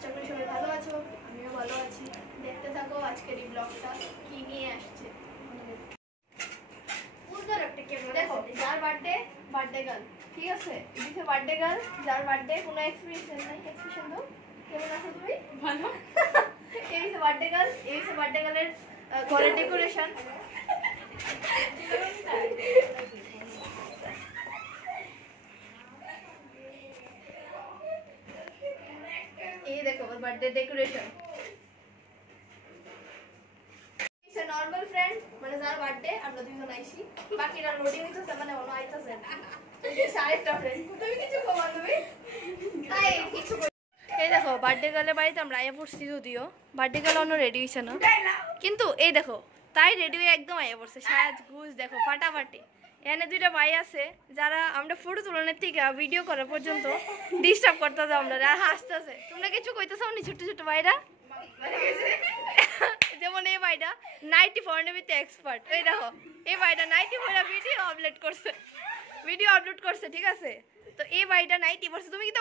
আশা করি সবাই ভালো আছো, আমিও ভালো আছি। দেখতে থাকো আজকের এই ব্লগটা কি নিয়ে আসছে। দেখো যার বার্থডে গার্ল, ঠিক আছে, এদিকে বার্থডে গার্ল যার বার্থডে কোনো এক্সপ্রেশন নাই। এক্সপ্রেশন দাও, কেমন আছো তুমি? ভালো। এই হচ্ছে বার্থডে গার্ল, এই হচ্ছে বার্থডে গার্লের ঘরের ডেকোরেশন। এই দেখো ওর বার্থডে ডেকোরেশন। নরমাল ফ্রেন্ড মানে যার বার্থডে আমরা দুইজন আইছি, বাকিরা লোডিং হইতেছে মানে অন্য আইতাছে না। এই সাইডটা ফ্রেন্ড তুমি কিছু কমা তুমি তাই কিছু। এই দেখো বার্থডে গার্লের বাড়িতে আমরা আয়া পড়ছি, যদিও বার্থডে গার্ল অন্য রেডি হইছে না, কিন্তু এই দেখো তাই রেডি হয়ে একদম আয়া পড়ছে, সাজ গুজ দেখো ফাটাফাটি। এখানে দুইটা ভাই আছে যারা আমরা ফটো তোলানোর থেকে ভিডিও করা পর্যন্ত ডিস্টার্ব করতেছে আমরা, আর হাসতেছে। তোমরা কিছু কইতেছো নি ছোট ছোট ভাইরা? যেমন এই ভাইটা নাইটি ফর্নেবিতে এক্সপার্ট, এই দেখো এই ভাইটা নাইটি পরে ভিডিও আপলোড করছে, ঠিক আছে। তো এই ভাইটা নাইটি পরছে, তুমি কি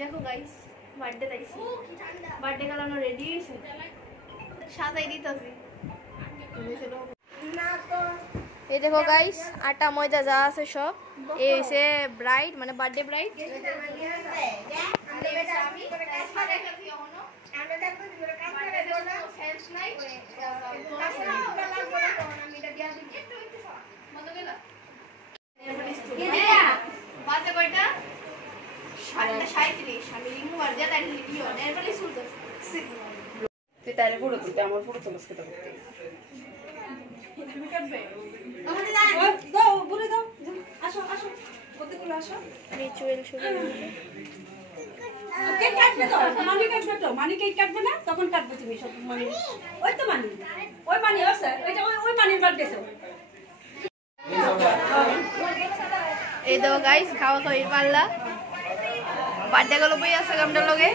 দেখো গাইস বার্থডে লাইছি, বার্থডে গালানো রেডি হইছে, সাজাই দিতেছি। এই দেখো গাইস আটা ময়দা যা আছে সব, এই হইছে ব্রাইড মানে বার্থডে ব্রাইড। এই দেখো গাইস খাওয়া খাওয়ির পাল্লা, বার্থডে গুলো বই আছে আমরা লগে।